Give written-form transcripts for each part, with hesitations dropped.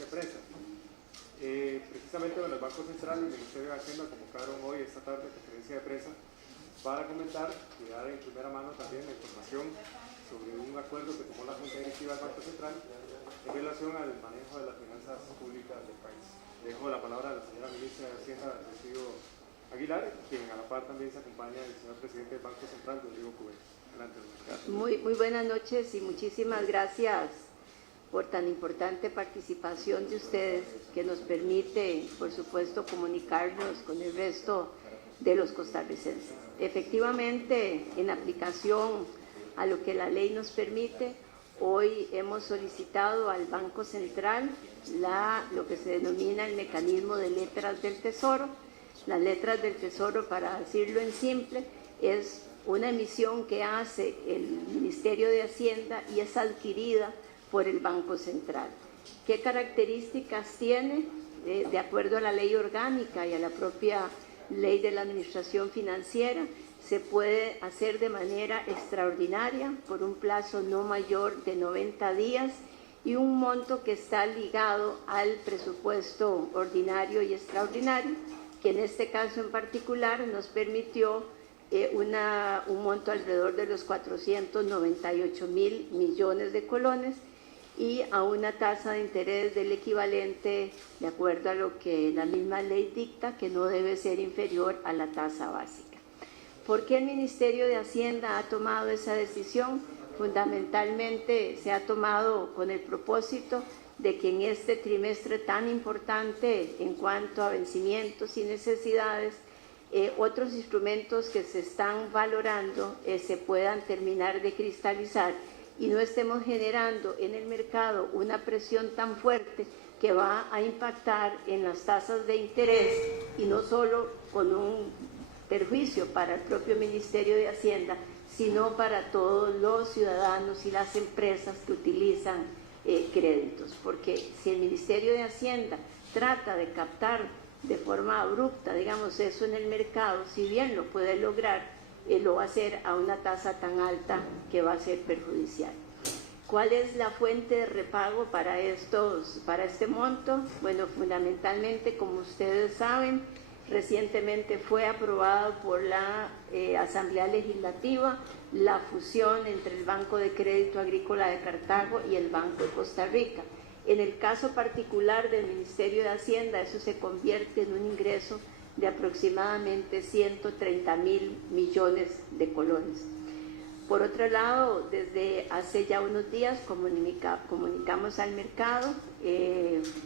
conferencia de prensa. Precisamente el Banco Central y el Ministerio de Hacienda convocaron hoy, esta tarde, conferencia de prensa para comentar y dar en primera mano también la información sobre un acuerdo que tomó la Junta Directiva del Banco Central en relación al manejo de las finanzas públicas del país. Dejo la palabra a la señora ministra de Hacienda, Rocío Aguilar, quien a la par también se acompaña del señor presidente del Banco Central, Rodrigo Cubero. Adelante, muy buenas noches y muchísimas gracias por tan importante participación de ustedes, que nos permite, por supuesto, comunicarnos con el resto de los costarricenses. Efectivamente, en aplicación a lo que la ley nos permite, hoy hemos solicitado al Banco Central lo que se denomina el mecanismo de letras del Tesoro. Las letras del Tesoro, para decirlo en simple, es una emisión que hace el Ministerio de Hacienda y es adquirida por el Banco Central. ¿Qué características tiene? De acuerdo a la ley orgánica y a la propia ley de la administración financiera, se puede hacer de manera extraordinaria por un plazo no mayor de 90 días y un monto que está ligado al presupuesto ordinario y extraordinario, que en este caso en particular nos permitió un monto alrededor de los 498.000 millones de colones y a una tasa de interés del equivalente, de acuerdo a lo que la misma ley dicta, que no debe ser inferior a la tasa básica. ¿Por qué el Ministerio de Hacienda ha tomado esa decisión? Fundamentalmente se ha tomado con el propósito de que en este trimestre tan importante en cuanto a vencimientos y necesidades, otros instrumentos que se están valorando se puedan terminar de cristalizar y no estemos generando en el mercado una presión tan fuerte que va a impactar en las tasas de interés, y no solo con un perjuicio para el propio Ministerio de Hacienda, sino para todos los ciudadanos y las empresas que utilizan créditos. Porque si el Ministerio de Hacienda trata de captar de forma abrupta, digamos, eso en el mercado, si bien lo puede lograr, lo va a hacer a una tasa tan alta que va a ser perjudicial. ¿Cuál es la fuente de repago para este monto? Bueno, fundamentalmente, como ustedes saben, recientemente fue aprobado por la Asamblea Legislativa la fusión entre el Banco de Crédito Agrícola de Cartago y el Banco de Costa Rica. En el caso particular del Ministerio de Hacienda, eso se convierte en un ingreso de aproximadamente 130.000 millones de colones. Por otro lado, desde hace ya unos días comunicamos al mercado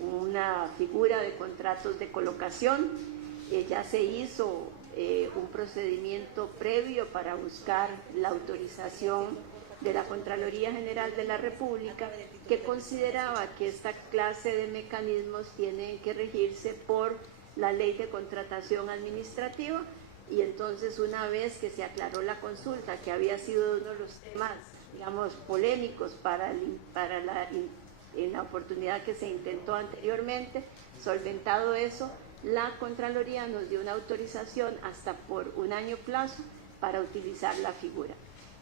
una figura de contratos de colocación. Ya se hizo un procedimiento previo para buscar la autorización de la Contraloría General de la República, que consideraba que esta clase de mecanismos tienen que regirse por la Ley de Contratación Administrativa. Y entonces, una vez que se aclaró la consulta, que había sido uno de los temas, digamos, polémicos en la oportunidad que se intentó anteriormente, solventado eso, la Contraloría nos dio una autorización hasta por un año plazo para utilizar la figura.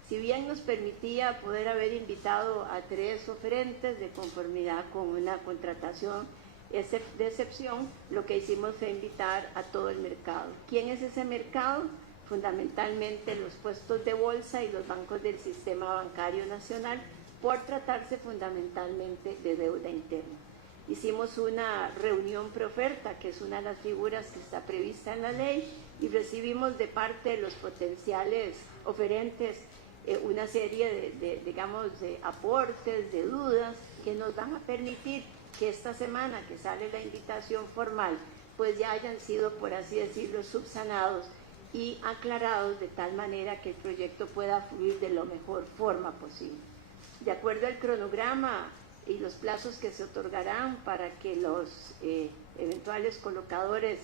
Si bien nos permitía poder haber invitado a 3 oferentes de conformidad con una contratación de excepción, lo que hicimos fue invitar a todo el mercado. ¿Quién es ese mercado? Fundamentalmente los puestos de bolsa y los bancos del sistema bancario nacional, por tratarse fundamentalmente de deuda interna. Hicimos una reunión preoferta, que es una de las figuras que está prevista en la ley, y recibimos de parte de los potenciales oferentes una serie de aportes, de dudas, que nos van a permitir que esta semana que sale la invitación formal, pues ya hayan sido, por así decirlo, subsanados y aclarados de tal manera que el proyecto pueda fluir de la mejor forma posible. De acuerdo al cronograma y los plazos que se otorgarán para que los eventuales colocadores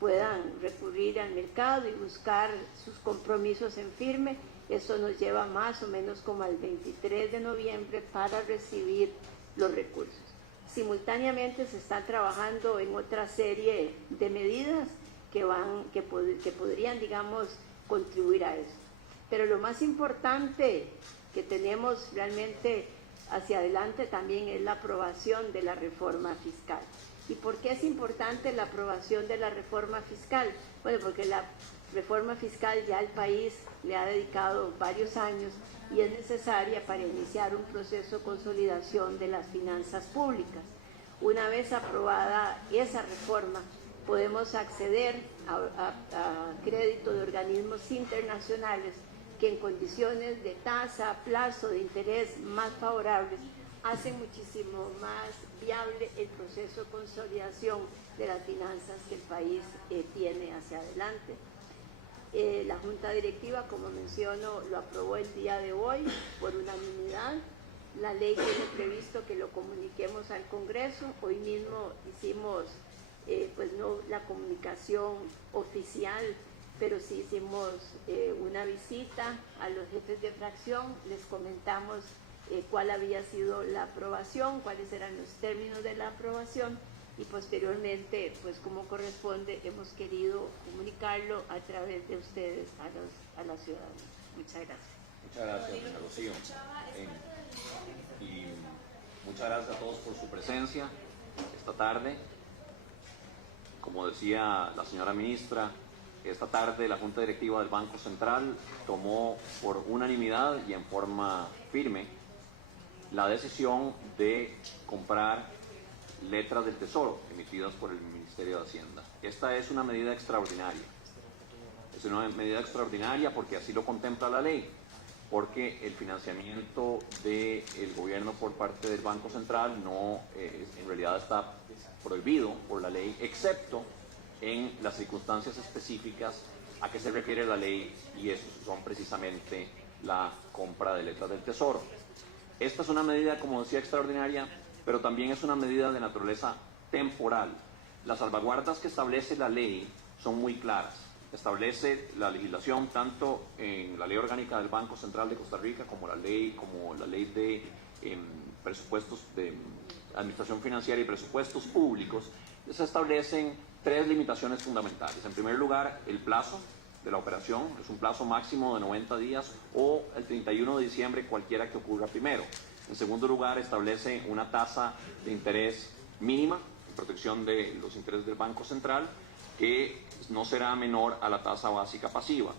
puedan recurrir al mercado y buscar sus compromisos en firme, eso nos lleva más o menos como al 23 de noviembre para recibir los recursos. Simultáneamente se está trabajando en otra serie de medidas que podrían, digamos, contribuir a eso. Pero lo más importante que tenemos realmente hacia adelante también es la aprobación de la reforma fiscal. ¿Y por qué es importante la aprobación de la reforma fiscal? Bueno, porque la reforma fiscal ya el país le ha dedicado varios años y es necesaria para iniciar un proceso de consolidación de las finanzas públicas. Una vez aprobada esa reforma, podemos acceder a crédito de organismos internacionales que en condiciones de tasa, plazo, de interés más favorables, hacen muchísimo más viable el proceso de consolidación de las finanzas que el país tiene hacia adelante. La Junta Directiva, como menciono, lo aprobó el día de hoy por unanimidad. La ley tiene previsto que lo comuniquemos al Congreso. Hoy mismo hicimos, pues no la comunicación oficial, pero sí hicimos una visita a los jefes de fracción, les comentamos cuál había sido la aprobación, cuáles eran los términos de la aprobación y posteriormente, pues como corresponde, hemos querido comunicarlo a través de ustedes a la ciudadanía. Muchas gracias. Muchas gracias, doña Rocío. Y muchas gracias a todos por su presencia esta tarde. Como decía la señora ministra, esta tarde la Junta Directiva del Banco Central tomó por unanimidad y en forma firme la decisión de comprar letras del Tesoro emitidas por el Ministerio de Hacienda. Esta es una medida extraordinaria. Es una medida extraordinaria porque así lo contempla la ley, porque el financiamiento del gobierno por parte del Banco Central en realidad está prohibido por la ley, excepto en las circunstancias específicas a que se refiere la ley, y eso son precisamente la compra de letras del Tesoro. Esta es una medida, como decía, extraordinaria, pero también es una medida de naturaleza temporal. Las salvaguardas que establece la ley son muy claras. Establece la legislación tanto en la Ley Orgánica del Banco Central de Costa Rica como la ley de presupuestos de administración financiera y presupuestos públicos. Se establecen tres limitaciones fundamentales. En primer lugar, el plazo de la operación es un plazo máximo de 90 días o el 31 de diciembre, cualquiera que ocurra primero. En segundo lugar, establece una tasa de interés mínima en protección de los intereses del Banco Central que no será menor a la tasa básica pasiva.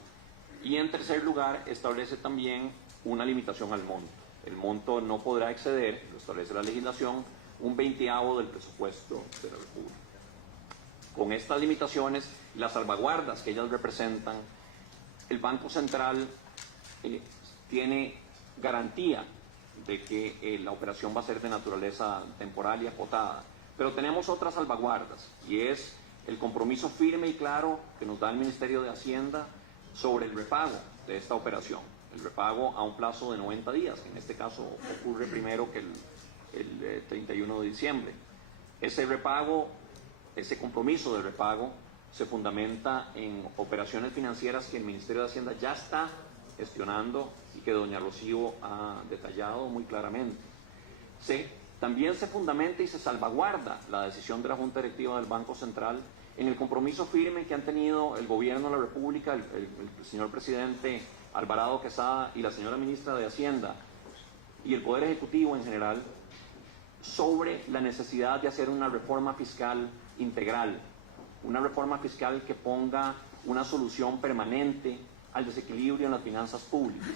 Y en tercer lugar, establece también una limitación al monto. El monto no podrá exceder, lo establece la legislación, un 20avo del presupuesto de la República. Con estas limitaciones, las salvaguardas que ellas representan, el Banco Central tiene garantía de que la operación va a ser de naturaleza temporal y acotada. Pero tenemos otras salvaguardas, y es el compromiso firme y claro que nos da el Ministerio de Hacienda sobre el repago de esta operación. El repago a un plazo de 90 días, que en este caso ocurre primero que el 31 de diciembre. Ese repago, ese compromiso de repago, se fundamenta en operaciones financieras que el Ministerio de Hacienda ya está gestionando y que doña Rocío ha detallado muy claramente. También se fundamenta y se salvaguarda la decisión de la Junta Directiva del Banco Central en el compromiso firme que han tenido el Gobierno de la República, el señor presidente Alvarado Quesada y la señora ministra de Hacienda y el Poder Ejecutivo en general sobre la necesidad de hacer una reforma fiscal integral, una reforma fiscal que ponga una solución permanente al desequilibrio en las finanzas públicas.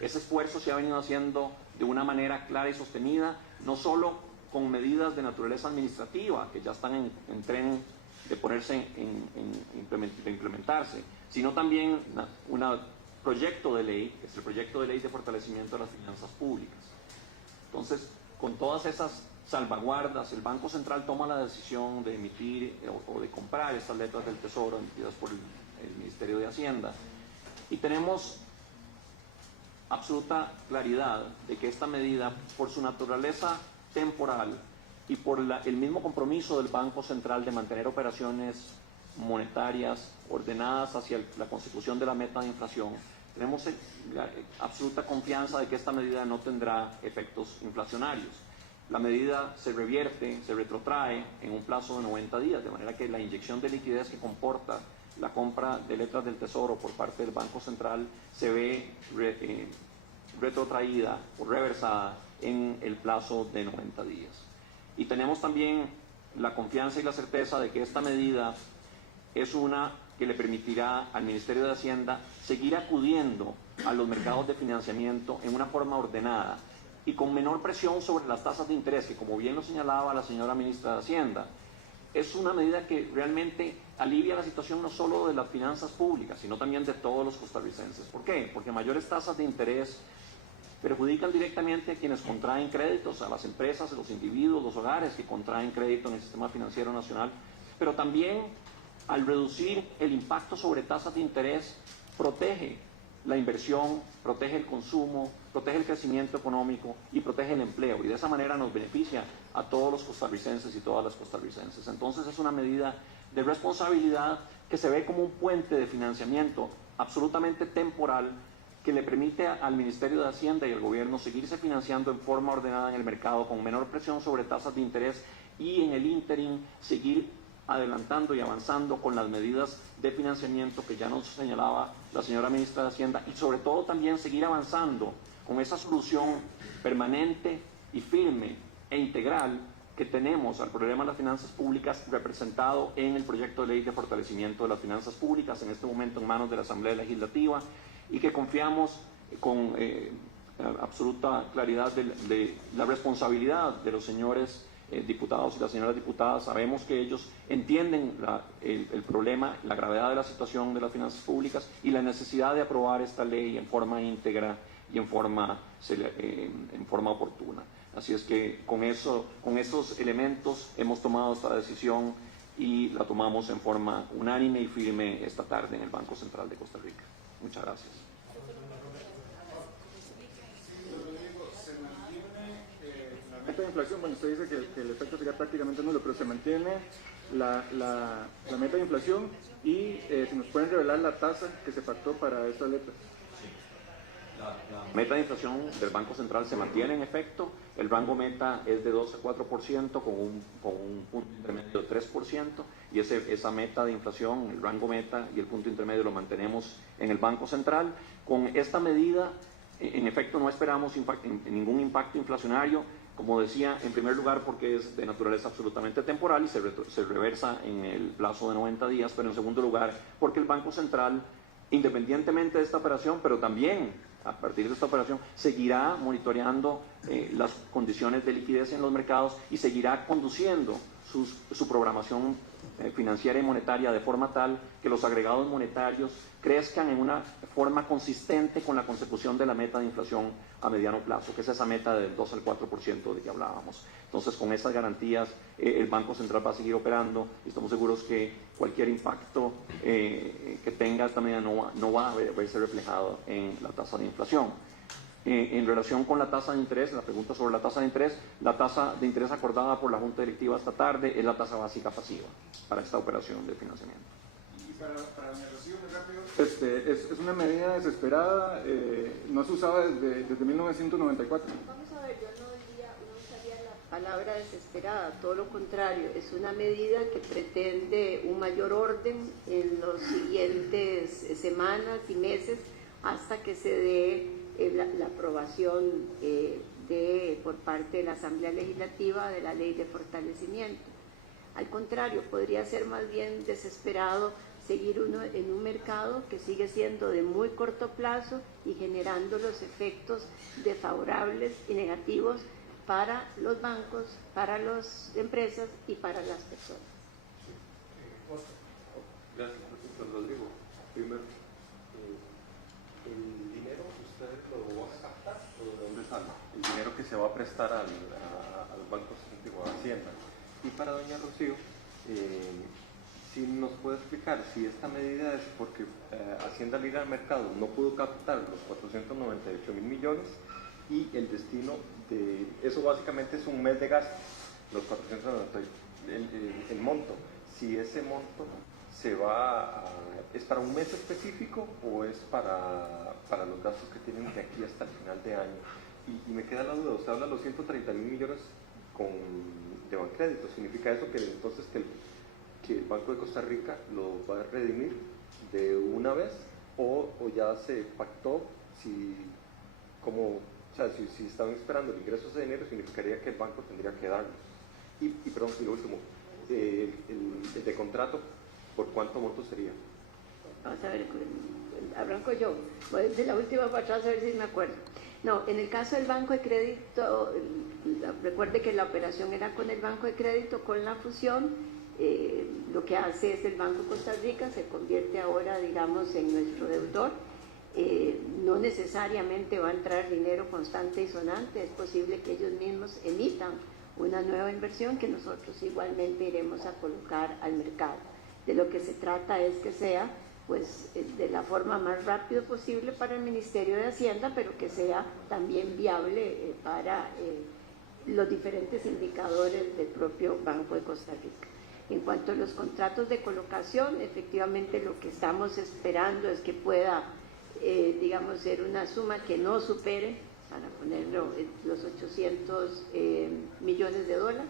Ese esfuerzo se ha venido haciendo de una manera clara y sostenida, no solo con medidas de naturaleza administrativa, que ya están en tren de ponerse de implementarse, sino también un proyecto de ley, que es el proyecto de ley de fortalecimiento de las finanzas públicas. Entonces, con todas esas salvaguardas, el Banco Central toma la decisión de emitir o de comprar estas letras del Tesoro emitidas por el Ministerio de Hacienda. Y tenemos absoluta claridad de que esta medida, por su naturaleza temporal y por el mismo compromiso del Banco Central de mantener operaciones monetarias ordenadas hacia la consecución de la meta de inflación, tenemos absoluta confianza de que esta medida no tendrá efectos inflacionarios. La medida se revierte, se retrotrae en un plazo de 90 días, de manera que la inyección de liquidez que comporta la compra de letras del Tesoro por parte del Banco Central se ve retrotraída o reversada en el plazo de 90 días. Y tenemos también la confianza y la certeza de que esta medida es una que le permitirá al Ministerio de Hacienda seguir acudiendo a los mercados de financiamiento en una forma ordenada y con menor presión sobre las tasas de interés, que como bien lo señalaba la señora ministra de Hacienda, es una medida que realmente alivia la situación no solo de las finanzas públicas, sino también de todos los costarricenses. ¿Por qué? Porque mayores tasas de interés perjudican directamente a quienes contraen créditos, a las empresas, a los individuos, los hogares que contraen crédito en el sistema financiero nacional, pero también al reducir el impacto sobre tasas de interés, protege la inversión, protege el consumo, protege el crecimiento económico y protege el empleo. Y de esa manera nos beneficia a todos los costarricenses y todas las costarricenses. Entonces es una medida de responsabilidad que se ve como un puente de financiamiento absolutamente temporal que le permite al Ministerio de Hacienda y al Gobierno seguirse financiando en forma ordenada en el mercado con menor presión sobre tasas de interés y en el ínterin seguir adelantando y avanzando con las medidas de financiamiento que ya nos señalaba la señora ministra de Hacienda y sobre todo también seguir avanzando con esa solución permanente y firme e integral que tenemos al problema de las finanzas públicas representado en el proyecto de ley de fortalecimiento de las finanzas públicas, en este momento en manos de la Asamblea Legislativa, y que confiamos con absoluta claridad de la responsabilidad de los señores diputados y las señoras diputadas. Sabemos que ellos entienden el problema, la gravedad de la situación de las finanzas públicas y la necesidad de aprobar esta ley en forma íntegra y en forma oportuna. Así es que con esos elementos hemos tomado esta decisión y la tomamos en forma unánime y firme esta tarde en el Banco Central de Costa Rica. Muchas gracias. La meta de inflación, bueno, usted dice que el efecto sería prácticamente nulo, pero se mantiene la meta de inflación y si nos pueden revelar la tasa que se pactó para estas letras. La meta de inflación del Banco Central se mantiene en efecto. El rango meta es de 2 a 4% con un punto intermedio de 3%, y esa meta de inflación, el rango meta y el punto intermedio lo mantenemos en el Banco Central. Con esta medida, en efecto, no esperamos ningún impacto inflacionario, como decía, en primer lugar porque es de naturaleza absolutamente temporal y se reversa en el plazo de 90 días, pero en segundo lugar porque el Banco Central, independientemente de esta operación, pero también a partir de esta operación, seguirá monitoreando las condiciones de liquidez en los mercados y seguirá conduciendo su programación financiera y monetaria de forma tal que los agregados monetarios crezcan en una forma consistente con la consecución de la meta de inflación a mediano plazo, que es esa meta del 2 al 4% de que hablábamos. Entonces, con esas garantías, el Banco Central va a seguir operando y estamos seguros que cualquier impacto que tenga esta medida no va a verse reflejado en la tasa de inflación. En relación con la tasa de interés, la pregunta sobre la tasa de interés acordada por la Junta Directiva esta tarde es la tasa básica pasiva para esta operación de financiamiento. Y para doña Rocío, muy rápido, es una medida desesperada, no se usaba desde 1994. Vamos a ver, yo no usaría la palabra desesperada, todo lo contrario, es una medida que pretende un mayor orden en los siguientes semanas y meses hasta que se dé la aprobación por parte de la Asamblea Legislativa de la Ley de Fortalecimiento. Al contrario, podría ser más bien desesperado seguir uno en un mercado que sigue siendo de muy corto plazo y generando los efectos desfavorables y negativos para los bancos, para las empresas y para las personas. Gracias, doctor Rodrigo. Primero, ¿el dinero ustedes lo van a captar o de dónde sale? El dinero que se va a prestar al Banco Central de Hacienda. Y para doña Rocío, si nos puede explicar si esta medida es porque Hacienda al ir al mercado no pudo captar los 498.000 millones y el destino de eso básicamente es un mes de gasto, los 498, el monto. Si ese monto es para un mes específico o es para los gastos que tienen de aquí hasta el final de año. Y me queda la duda, usted habla de los 130.000 millones de Bancrédito, ¿significa eso que entonces que el Banco de Costa Rica lo va a redimir de una vez o ya se pactó cómo O sea, si están esperando el ingreso de dinero, significaría que el banco tendría que darlos. Y perdón, y lo último, el de contrato, ¿por cuánto monto sería? Vamos a ver, arranco yo. Voy de la última para atrás a ver si me acuerdo. No, en el caso del Banco de Crédito, recuerde que la operación era con el Banco de Crédito, con la fusión. Lo que hace es el Banco de Costa Rica, se convierte ahora, digamos, en nuestro deudor. No necesariamente va a entrar dinero constante y sonante, es posible que ellos mismos emitan una nueva inversión que nosotros igualmente iremos a colocar al mercado. De lo que se trata es que sea pues de la forma más rápido posible para el Ministerio de Hacienda, pero que sea también viable para los diferentes indicadores del propio Banco de Costa Rica. En cuanto a los contratos de colocación, efectivamente lo que estamos esperando es que pueda, digamos, ser una suma que no supere, para ponerlo, los 800 millones de dólares.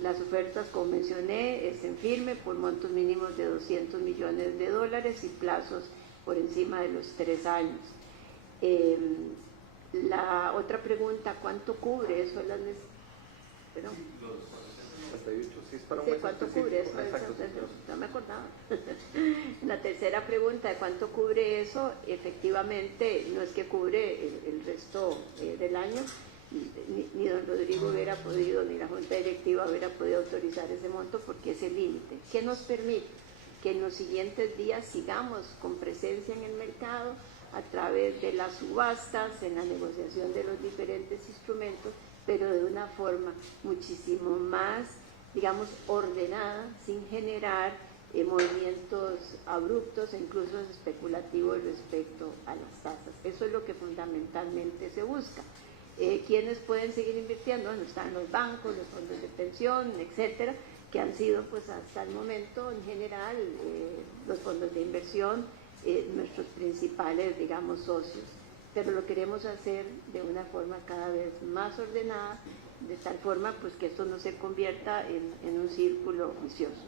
Las ofertas, como mencioné, es en firme por montos mínimos de 200 millones de dólares y plazos por encima de los 3 años. La otra pregunta, ¿cuánto cubre eso? Perdón. Sí, es para un Sí, mes ¿cuánto específico. cubre eso? Exacto, No me acordaba. La tercera pregunta de cuánto cubre eso, efectivamente no es que cubre el resto del año, ni don Rodrigo hubiera podido, ni la Junta Directiva hubiera podido autorizar ese monto porque es el límite. ¿Qué nos permite? Que en los siguientes días sigamos con presencia en el mercado a través de las subastas, en la negociación de los diferentes instrumentos, pero de una forma muchísimo más, digamos, ordenada, sin generar movimientos abruptos e incluso especulativos respecto a las tasas. Eso es lo que fundamentalmente se busca. ¿Quiénes pueden seguir invirtiendo? Bueno, están los bancos, los fondos de pensión, etcétera, que han sido pues hasta el momento en general los fondos de inversión nuestros principales, digamos, socios. Pero lo queremos hacer de una forma cada vez más ordenada, de tal forma pues que esto no se convierta en un círculo vicioso,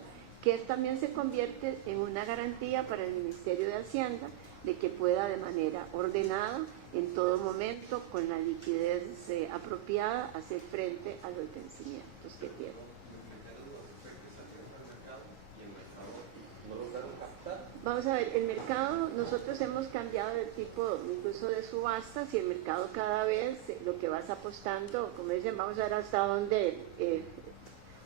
que también se convierte en una garantía para el Ministerio de Hacienda de que pueda de manera ordenada, en todo momento, con la liquidez apropiada, hacer frente a los vencimientos que tiene. Vamos a ver, el mercado, nosotros hemos cambiado el tipo incluso de subastas y el mercado cada vez lo que vas apostando, como dicen, vamos a ver hasta dónde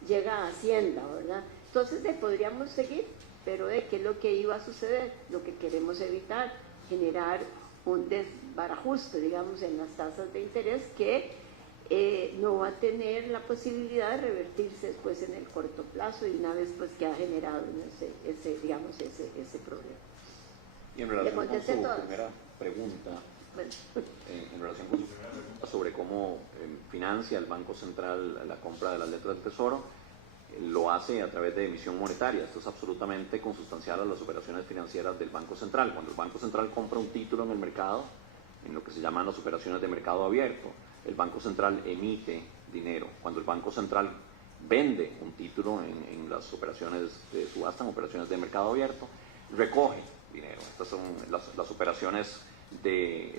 llega Hacienda, ¿verdad? Entonces podríamos seguir, pero ¿qué es lo que iba a suceder? Lo que queremos evitar, generar un desbarajuste, digamos, en las tasas de interés que no va a tener la posibilidad de revertirse después en el corto plazo y una vez pues que ha generado ese problema. Y en relación con su primera pregunta, bueno. En relación con su pregunta sobre cómo financia el Banco Central la compra de las letras del Tesoro, lo hace a través de emisión monetaria. Esto es absolutamente consustancial a las operaciones financieras del Banco Central. Cuando el Banco Central compra un título en el mercado, en lo que se llaman las operaciones de mercado abierto, el Banco Central emite dinero. Cuando el Banco Central vende un título en las operaciones de subasta, en operaciones de mercado abierto, recoge dinero. Estas son las operaciones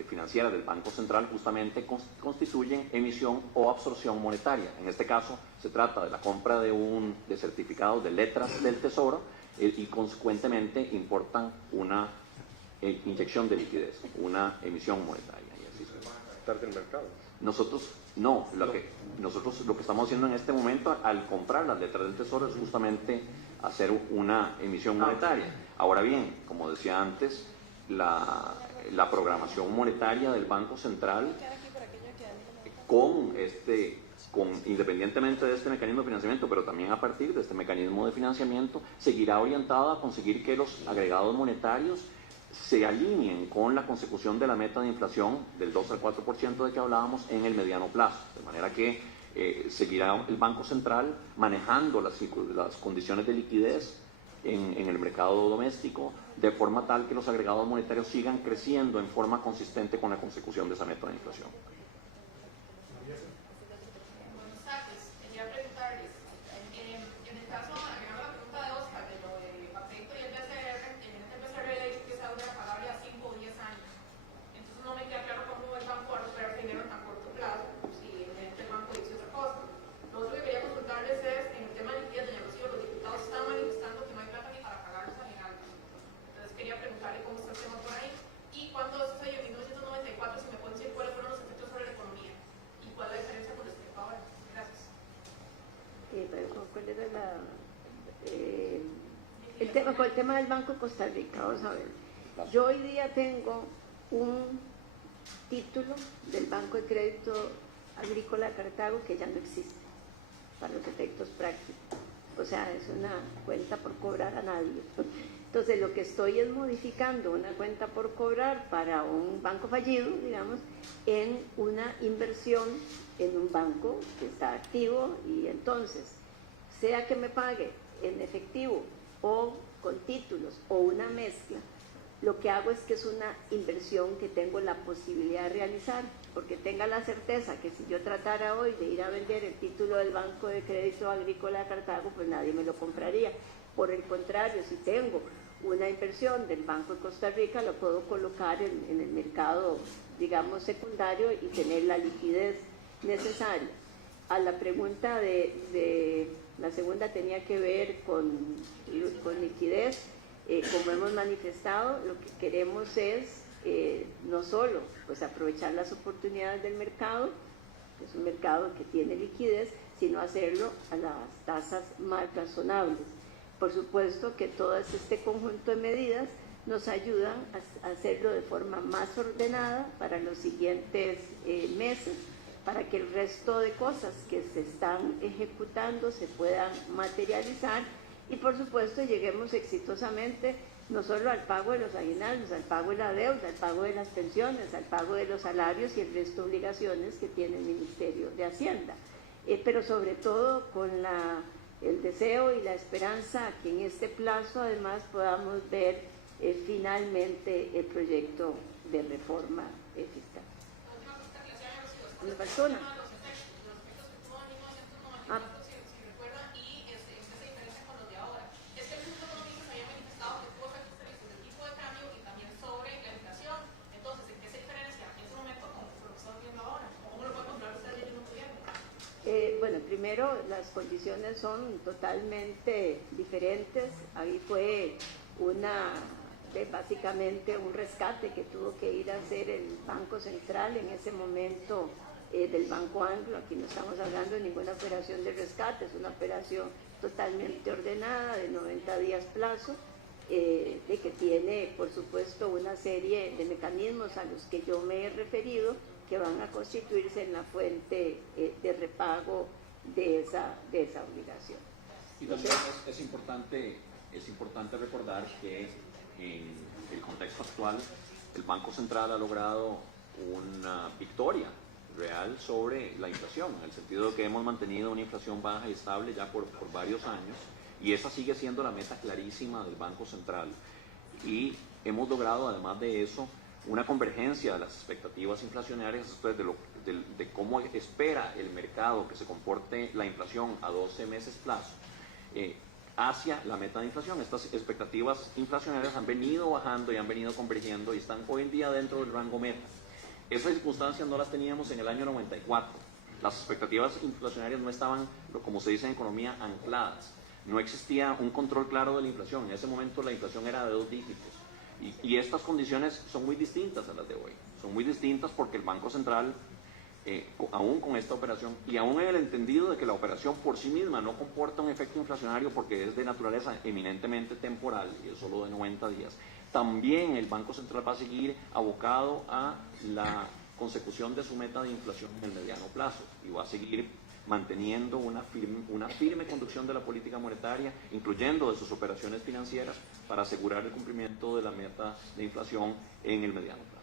financieras del Banco Central, justamente constituyen emisión o absorción monetaria. En este caso se trata de la compra de certificados de letras del Tesoro y consecuentemente importan una inyección de liquidez, una emisión monetaria. Y así ¿Estar del mercado? Nosotros lo que estamos haciendo en este momento al comprar las letras del Tesoro es justamente hacer una emisión monetaria. Ahora bien, como decía antes, la programación monetaria del Banco Central, independientemente de este mecanismo de financiamiento, pero también a partir de este mecanismo de financiamiento, seguirá orientada a conseguir que los agregados monetarios se alineen con la consecución de la meta de inflación del 2 al 4% de que hablábamos en el mediano plazo. De manera que seguirá el Banco Central manejando las condiciones de liquidez en el mercado doméstico de forma tal que los agregados monetarios sigan creciendo en forma consistente con la consecución de esa meta de inflación. ¿cuál era con el tema del Banco de Costa Rica? Vamos a ver. Yo hoy día tengo un título del Banco de Crédito Agrícola de Cartago que ya no existe para los efectos prácticos. O sea, es una cuenta por cobrar a nadie. Entonces, lo que estoy es modificando una cuenta por cobrar para un banco fallido, digamos, en una inversión en un banco que está activo, y entonces, sea que me pague en efectivo o con títulos o una mezcla, lo que hago es que es una inversión que tengo la posibilidad de realizar, porque tenga la certeza que si yo tratara hoy de ir a vender el título del Banco de Crédito Agrícola de Cartago, pues nadie me lo compraría. Por el contrario, si tengo una inversión del Banco de Costa Rica, lo puedo colocar en el mercado, digamos, secundario, y tener la liquidez necesaria. A la pregunta la segunda tenía que ver con liquidez. Como hemos manifestado, lo que queremos es no solo pues aprovechar las oportunidades del mercado, que es un mercado que tiene liquidez, sino hacerlo a las tasas más razonables. Por supuesto que todo este conjunto de medidas nos ayudan a hacerlo de forma más ordenada para los siguientes meses, para que el resto de cosas que se están ejecutando se puedan materializar, y por supuesto lleguemos exitosamente no solo al pago de los aguinaldos, al pago de la deuda, al pago de las pensiones, al pago de los salarios y el resto de obligaciones que tiene el Ministerio de Hacienda. Pero sobre todo con el deseo y la esperanza que en este plazo además podamos ver finalmente el proyecto de reforma fiscal. Una persona. Bueno, primero las condiciones son totalmente diferentes. Ahí fue básicamente un rescate que tuvo que ir a hacer el Banco Central en ese momento del Banco Anglo. Aquí no estamos hablando de ninguna operación de rescate, es una operación totalmente ordenada de 90 días plazo, de que tiene por supuesto una serie de mecanismos a los que yo me he referido, que van a constituirse en la fuente de repago de esa obligación. Y también es importante recordar que en el contexto actual el Banco Central ha logrado una victoria real sobre la inflación, en el sentido de que hemos mantenido una inflación baja y estable ya por varios años, y esa sigue siendo la meta clarísima del Banco Central. Y hemos logrado, además de eso, una convergencia de las expectativas inflacionarias de cómo espera el mercado que se comporte la inflación a 12 meses plazo hacia la meta de inflación. Estas expectativas inflacionarias han venido bajando y han venido convergiendo y están hoy en día dentro del rango meta. Esas circunstancias no las teníamos en el año 94. Las expectativas inflacionarias no estaban, como se dice en economía, ancladas. No existía un control claro de la inflación. En ese momento la inflación era de 2 dígitos. Y estas condiciones son muy distintas a las de hoy. Son muy distintas porque el Banco Central, aún con esta operación, y aún en el entendido de que la operación por sí misma no comporta un efecto inflacionario porque es de naturaleza eminentemente temporal y es solo de 90 días, también el Banco Central va a seguir abocado a la consecución de su meta de inflación en el mediano plazo y va a seguir manteniendo una firme conducción de la política monetaria, incluyendo de sus operaciones financieras, para asegurar el cumplimiento de la meta de inflación en el mediano plazo.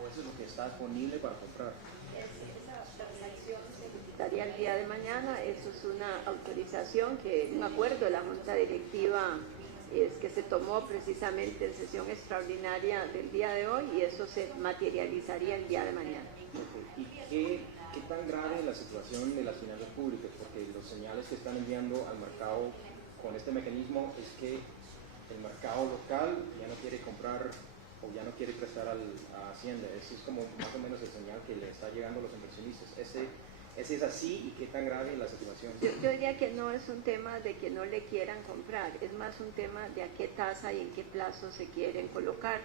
¿O eso es lo que está disponible para comprar? Esa transacción se ejecutaría el día de mañana. Eso es una autorización, un acuerdo de la Junta Directiva que se tomó precisamente en sesión extraordinaria del día de hoy, y eso se materializaría el día de mañana. ¿Y qué tan grave es la situación de las finanzas públicas? Porque los señales que están enviando al mercado con este mecanismo es que el mercado local ya no quiere comprar o ya no quiere prestar a Hacienda. Ese es como más o menos el señal que le está llegando a los inversionistas. ¿Ese es así, y qué tan grave es la situación? Yo diría que no es un tema de que no le quieran comprar, es más un tema de a qué tasa y en qué plazo se quieren colocar.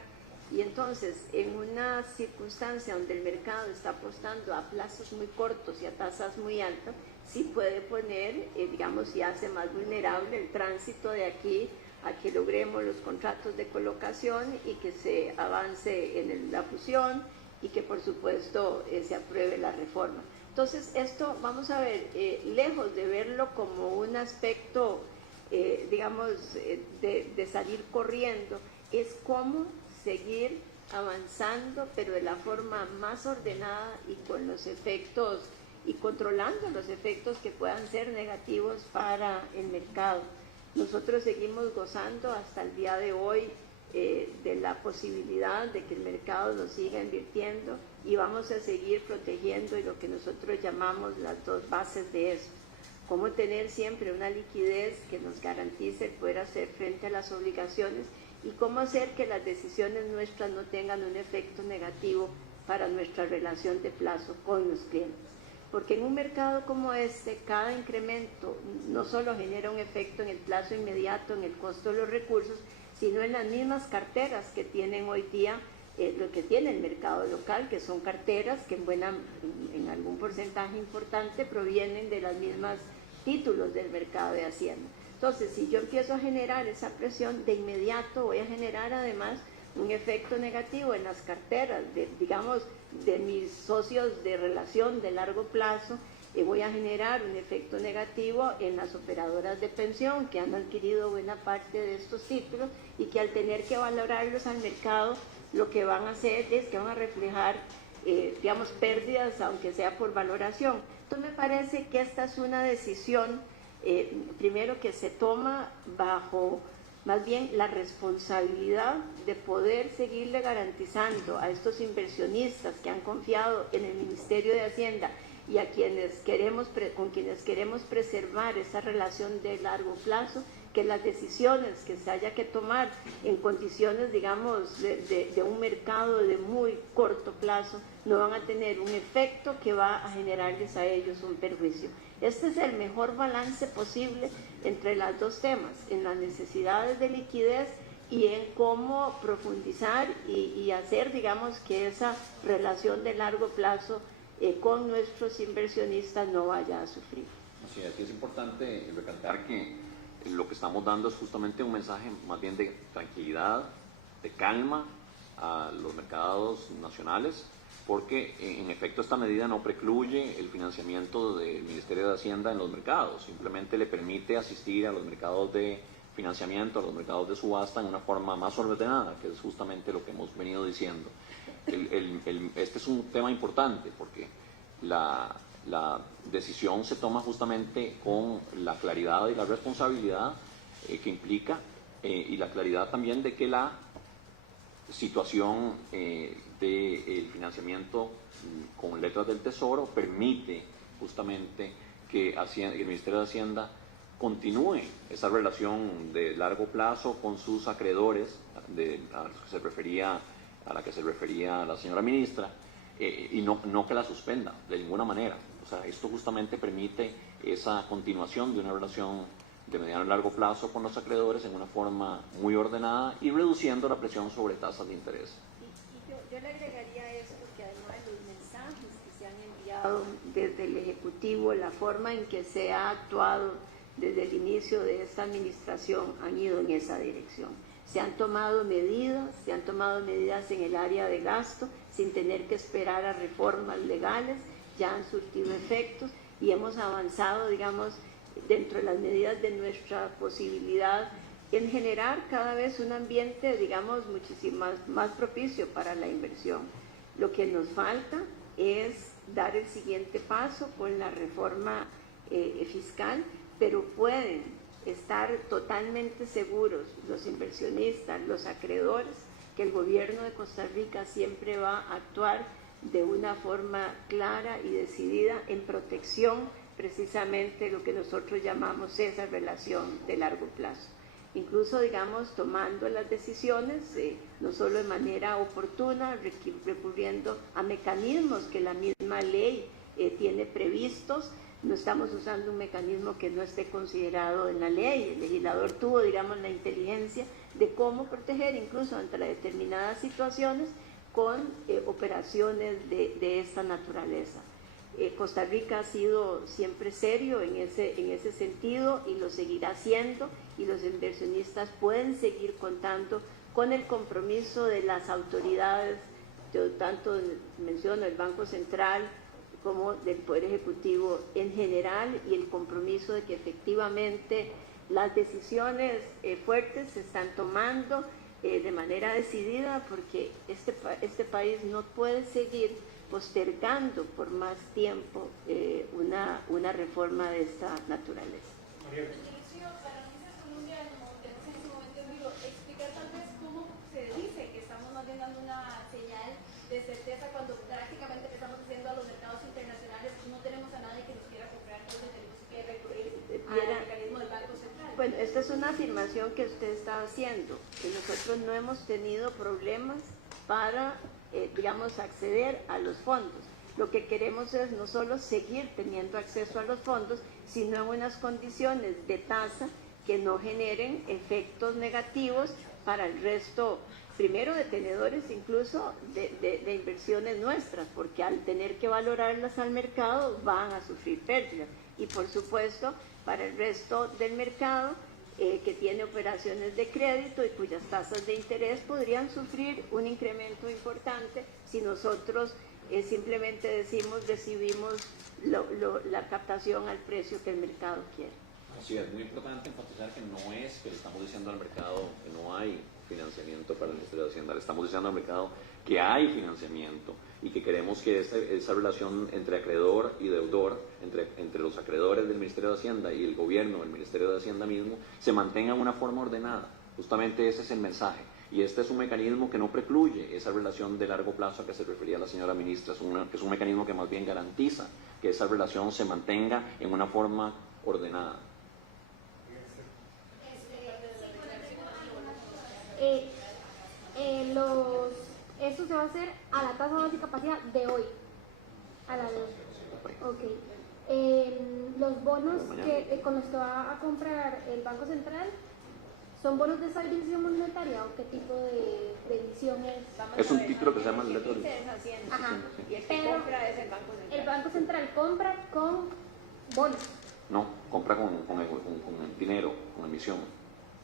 Y entonces, en una circunstancia donde el mercado está apostando a plazos muy cortos y a tasas muy altas, sí puede poner, digamos, y hace más vulnerable el tránsito de aquí a que logremos los contratos de colocación y que se avance en la fusión y que por supuesto se apruebe la reforma. Entonces esto, vamos a ver, lejos de verlo como un aspecto, digamos, de salir corriendo, es cómo seguir avanzando, pero de la forma más ordenada y con los efectos, y controlando los efectos que puedan ser negativos para el mercado. Nosotros seguimos gozando hasta el día de hoy de la posibilidad de que el mercado nos siga invirtiendo y vamos a seguir protegiendo lo que nosotros llamamos las dos bases de eso. Cómo tener siempre una liquidez que nos garantice el poder hacer frente a las obligaciones y cómo hacer que las decisiones nuestras no tengan un efecto negativo para nuestra relación de plazo con los clientes. Porque en un mercado como este, cada incremento no solo genera un efecto en el plazo inmediato, en el costo de los recursos, sino en las mismas carteras que tienen hoy día, lo que tiene el mercado local, que son carteras que en algún porcentaje importante provienen de los mismos títulos del mercado de Hacienda. Entonces, si yo empiezo a generar esa presión, de inmediato voy a generar además un efecto negativo en las carteras, digamos, de mis socios de relación de largo plazo, y voy a generar un efecto negativo en las operadoras de pensión que han adquirido buena parte de estos títulos y que al tener que valorarlos al mercado, lo que van a hacer es que van a reflejar, digamos, pérdidas, aunque sea por valoración. Entonces me parece que esta es una decisión, primero que se toma bajo más bien la responsabilidad de poder seguirle garantizando a estos inversionistas que han confiado en el Ministerio de Hacienda y a con quienes queremos preservar esa relación de largo plazo, que las decisiones que se haya que tomar en condiciones, digamos, de un mercado de muy corto plazo, no van a tener un efecto que va a generarles a ellos un perjuicio. Este es el mejor balance posible entre los dos temas, en las necesidades de liquidez y en cómo profundizar y hacer, digamos, que esa relación de largo plazo con nuestros inversionistas no vaya a sufrir. Así es importante recalcar que lo que estamos dando es justamente un mensaje más bien de tranquilidad, de calma a los mercados nacionales, porque en efecto esta medida no precluye el financiamiento del Ministerio de Hacienda en los mercados, simplemente le permite asistir a los mercados de financiamiento, a los mercados de subasta en una forma más ordenada, que es justamente lo que hemos venido diciendo. Este es un tema importante porque la decisión se toma justamente con la claridad y la responsabilidad que implica y la claridad también de que la situación del financiamiento con letras del Tesoro permite justamente que el Ministerio de Hacienda continúe esa relación de largo plazo con sus acreedores, a la que se refería la señora ministra, y no que la suspenda de ninguna manera. O sea, esto justamente permite esa continuación de una relación de mediano y largo plazo con los acreedores en una forma muy ordenada y reduciendo la presión sobre tasas de interés. Y yo le agregaría esto, que además de los mensajes que se han enviado desde el Ejecutivo, la forma en que se ha actuado desde el inicio de esta administración han ido en esa dirección. Se han tomado medidas en el área de gasto sin tener que esperar a reformas legales, ya han surtido efectos y hemos avanzado, digamos, dentro de las medidas de nuestra posibilidad en generar cada vez un ambiente, digamos, muchísimo más propicio para la inversión. Lo que nos falta es dar el siguiente paso con la reforma fiscal, pero pueden estar totalmente seguros los inversionistas, los acreedores, que el gobierno de Costa Rica siempre va a actuar de una forma clara y decidida en protección precisamente lo que nosotros llamamos esa relación de largo plazo. Incluso, digamos, tomando las decisiones, no solo de manera oportuna, recurriendo a mecanismos que la misma ley tiene previstos. No estamos usando un mecanismo que no esté considerado en la ley. El legislador tuvo, digamos, la inteligencia de cómo proteger incluso ante determinadas situaciones con operaciones de esta naturaleza. Costa Rica ha sido siempre serio en ese sentido y lo seguirá siendo, y los inversionistas pueden seguir contando con el compromiso de las autoridades, yo tanto menciono el Banco Central como del Poder Ejecutivo en general, y el compromiso de que efectivamente las decisiones fuertes se están tomando de manera decidida, porque este país no puede seguir postergando por más tiempo una reforma de esta naturaleza. Explicar tal vez cómo se dice que estamos más bien dando una señal de certeza cuando prácticamente estamos diciendo a los mercados internacionales no tenemos a nadie que nos quiera comprar, entonces tenemos que recurrir al mecanismo del Banco Central. Bueno, esta es una afirmación que usted está haciendo, que nosotros no hemos tenido problemas para, digamos, acceder a los fondos. Lo que queremos es no solo seguir teniendo acceso a los fondos, sino en unas condiciones de tasa que no generen efectos negativos para el resto, primero de tenedores incluso de inversiones nuestras, porque al tener que valorarlas al mercado van a sufrir pérdidas. Y por supuesto para el resto del mercado que tiene operaciones de crédito y cuyas tasas de interés podrían sufrir un incremento importante si nosotros simplemente decimos recibimos la captación al precio que el mercado quiere. Sí, es muy importante enfatizar que no es que le estamos diciendo al mercado que no hay financiamiento para el Ministerio de Hacienda, le estamos diciendo al mercado que hay financiamiento y que queremos que esa relación entre acreedor y deudor, entre los acreedores del Ministerio de Hacienda y el gobierno, el Ministerio de Hacienda mismo, se mantenga de una forma ordenada. Justamente ese es el mensaje. Y este es un mecanismo que no precluye esa relación de largo plazo a que se refería la señora ministra, es un mecanismo que más bien garantiza que esa relación se mantenga en una forma ordenada. Esto se va a hacer a la tasa básica pasiva de hoy, a la de hoy. Okay. Los bonos con los que va a comprar el Banco Central, ¿son bonos de estabilización monetaria o qué tipo de emisión es? Es un título que se llama letra de... Ajá. Y el que compra es el Banco Central. El Banco Central compra con bonos. No, compra con dinero, con emisión,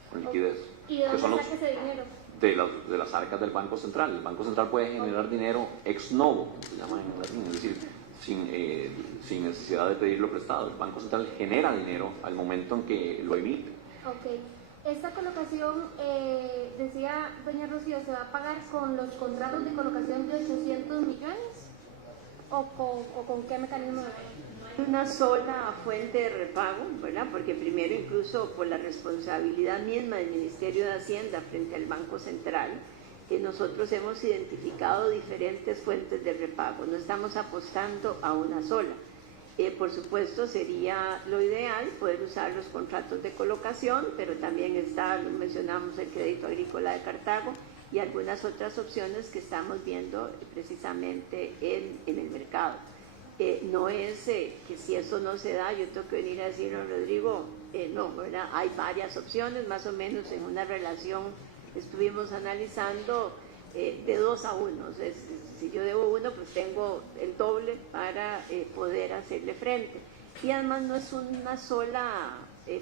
con liquidez. ¿Y de dónde saca ese dinero? De las arcas del Banco Central. El Banco Central puede generar dinero ex novo, como se llama en latín, es decir, sin necesidad de pedirlo prestado. El Banco Central genera dinero al momento en que lo emite. Ok. Esta colocación, decía doña Rocío, ¿se va a pagar con los contratos de colocación de 800 millones? ¿O con qué mecanismo? Una sola fuente de repago, ¿verdad? Porque primero, incluso por la responsabilidad misma del Ministerio de Hacienda frente al Banco Central, nosotros hemos identificado diferentes fuentes de repago, no estamos apostando a una sola. Por supuesto, sería lo ideal poder usar los contratos de colocación, pero también está, lo mencionamos, el crédito agrícola de Cartago y algunas otras opciones que estamos viendo precisamente en el mercado. No es que si eso no se da, yo tengo que venir a decirle, Rodrigo, no, ¿verdad? Hay varias opciones, más o menos en una relación estuvimos analizando de 2 a 1. Si yo debo 1, pues tengo el doble para poder hacerle frente. Y además no es una sola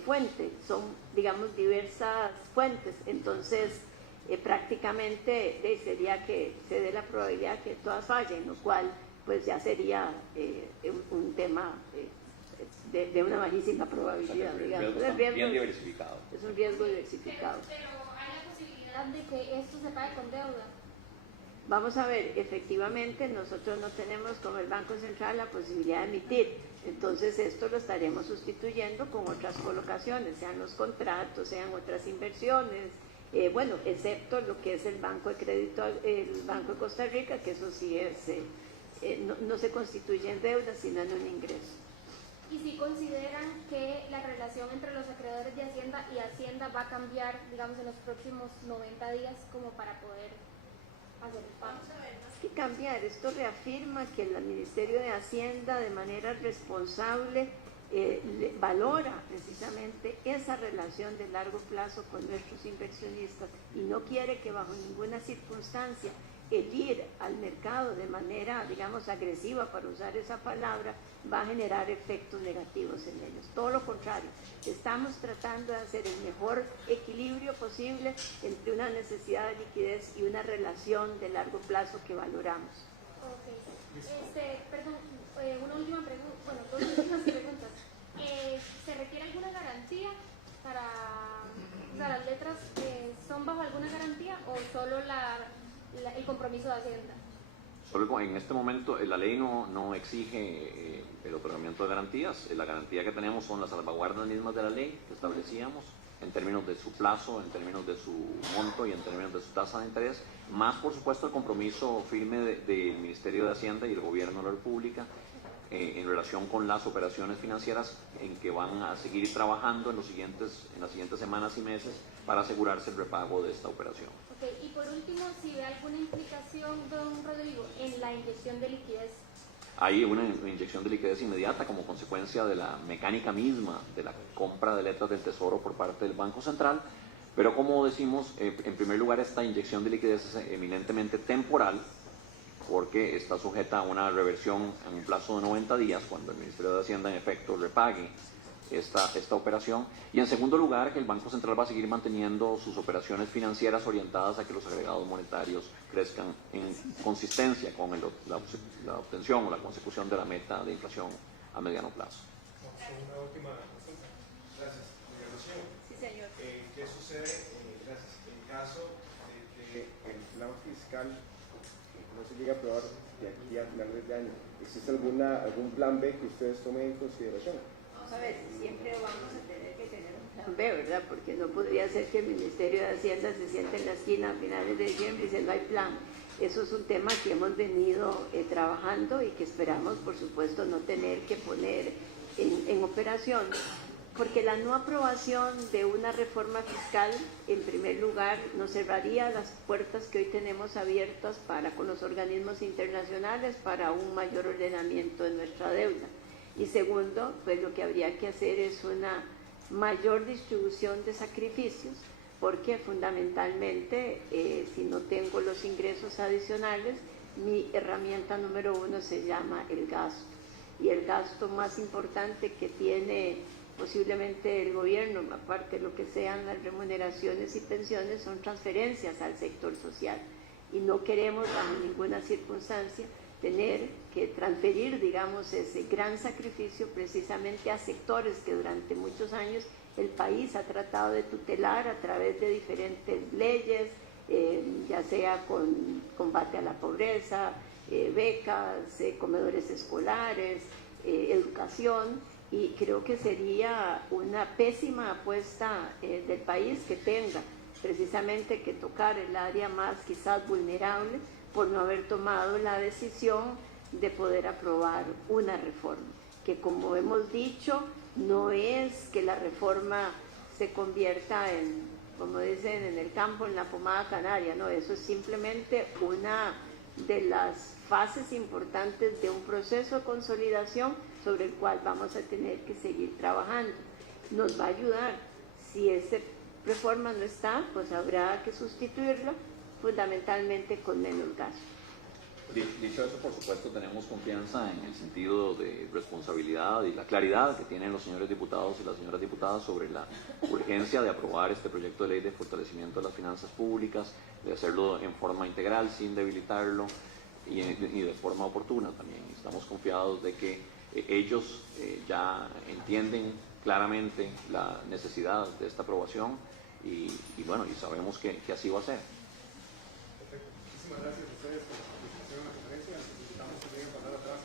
fuente, son, digamos, diversas fuentes. Entonces, prácticamente sería que se dé la probabilidad que todas fallen, lo cual pues ya sería un tema de una bajísima probabilidad, digamos. Bien diversificado. Es un riesgo diversificado. Pero hay la posibilidad de que esto se pague con deuda. Vamos a ver, efectivamente nosotros no tenemos como el Banco Central la posibilidad de emitir, entonces esto lo estaremos sustituyendo con otras colocaciones, sean los contratos, sean otras inversiones, bueno, excepto lo que es el Banco de Crédito, el Banco de Costa Rica, que eso sí es, no se constituye en deuda, sino en un ingreso. ¿Y si consideran que la relación entre los acreedores de Hacienda y Hacienda va a cambiar, digamos, en los próximos 90 días como para poder hacer el pago? Más que cambiar, esto reafirma que el Ministerio de Hacienda de manera responsable valora precisamente esa relación de largo plazo con nuestros inversionistas y no quiere que bajo ninguna circunstancia el ir al mercado de manera, digamos, agresiva, para usar esa palabra, va a generar efectos negativos en ellos. Todo lo contrario, estamos tratando de hacer el mejor equilibrio posible entre una necesidad de liquidez y una relación de largo plazo que valoramos. Ok. Perdón, una última pregunta, bueno, dos últimas preguntas. ¿Se requiere alguna garantía para, o sea, las letras son bajo alguna garantía o solo el compromiso de Hacienda? Solo en este momento la ley no exige el otorgamiento de garantías. La garantía que tenemos son las salvaguardas mismas de la ley que establecíamos en términos de su plazo, en términos de su monto y en términos de su tasa de interés, más por supuesto el compromiso firme del Ministerio de Hacienda y el Gobierno de la República en relación con las operaciones financieras en que van a seguir trabajando en las siguientes semanas y meses para asegurarse el repago de esta operación. Okay. Y por último, si ve alguna implicación, don Rodrigo, en la inyección de liquidez. Hay una inyección de liquidez inmediata como consecuencia de la mecánica misma de la compra de letras del Tesoro por parte del Banco Central, pero como decimos, en primer lugar esta inyección de liquidez es eminentemente temporal, porque está sujeta a una reversión en un plazo de 90 días cuando el Ministerio de Hacienda en efecto repague esta operación, y en segundo lugar que el Banco Central va a seguir manteniendo sus operaciones financieras orientadas a que los agregados monetarios crezcan en consistencia con la obtención o la consecución de la meta de inflación a mediano plazo. Una última consulta. Gracias. Sí, señor. ¿Qué sucede en caso de que el plan fiscal no se llegue a aprobar de aquí a finales de año? ¿Existe algún plan B que ustedes tomen en consideración? Vamos a ver, siempre vamos a tener que tener un plan B, ¿verdad? Porque no podría ser que el Ministerio de Hacienda se siente en la esquina a finales de diciembre y dice no hay plan. Eso es un tema que hemos venido trabajando y que esperamos, por supuesto, no tener que poner en operación, porque la no aprobación de una reforma fiscal, en primer lugar, nos cerraría las puertas que hoy tenemos abiertas con los organismos internacionales para un mayor ordenamiento de nuestra deuda. Y segundo, pues lo que habría que hacer es una mayor distribución de sacrificios, porque fundamentalmente si no tengo los ingresos adicionales, mi herramienta número uno se llama el gasto. Y el gasto más importante que tiene posiblemente el gobierno, aparte de lo que sean las remuneraciones y pensiones, son transferencias al sector social. Y no queremos bajo ninguna circunstancia tener que transferir, digamos, ese gran sacrificio precisamente a sectores que durante muchos años el país ha tratado de tutelar a través de diferentes leyes, ya sea con combate a la pobreza, becas, comedores escolares, educación, y creo que sería una pésima apuesta del país que tenga precisamente que tocar el área más quizás vulnerable por no haber tomado la decisión de poder aprobar una reforma, que como hemos dicho, no es que la reforma se convierta en, como dicen en el campo, en la pomada canaria, no, eso es simplemente una de las fases importantes de un proceso de consolidación sobre el cual vamos a tener que seguir trabajando. Nos va a ayudar. Si esa reforma no está, pues habrá que sustituirla fundamentalmente con menos gasto. Dicho eso, por supuesto, tenemos confianza en el sentido de responsabilidad y la claridad que tienen los señores diputados y las señoras diputadas sobre la urgencia de aprobar este proyecto de ley de fortalecimiento de las finanzas públicas, de hacerlo en forma integral, sin debilitarlo y de forma oportuna también. Estamos confiados de que ellos ya entienden claramente la necesidad de esta aprobación y bueno, y sabemos que así va a ser. Perfecto. Muchísimas gracias a ustedes por la participación en la conferencia. Necesitamos también pasar atrás.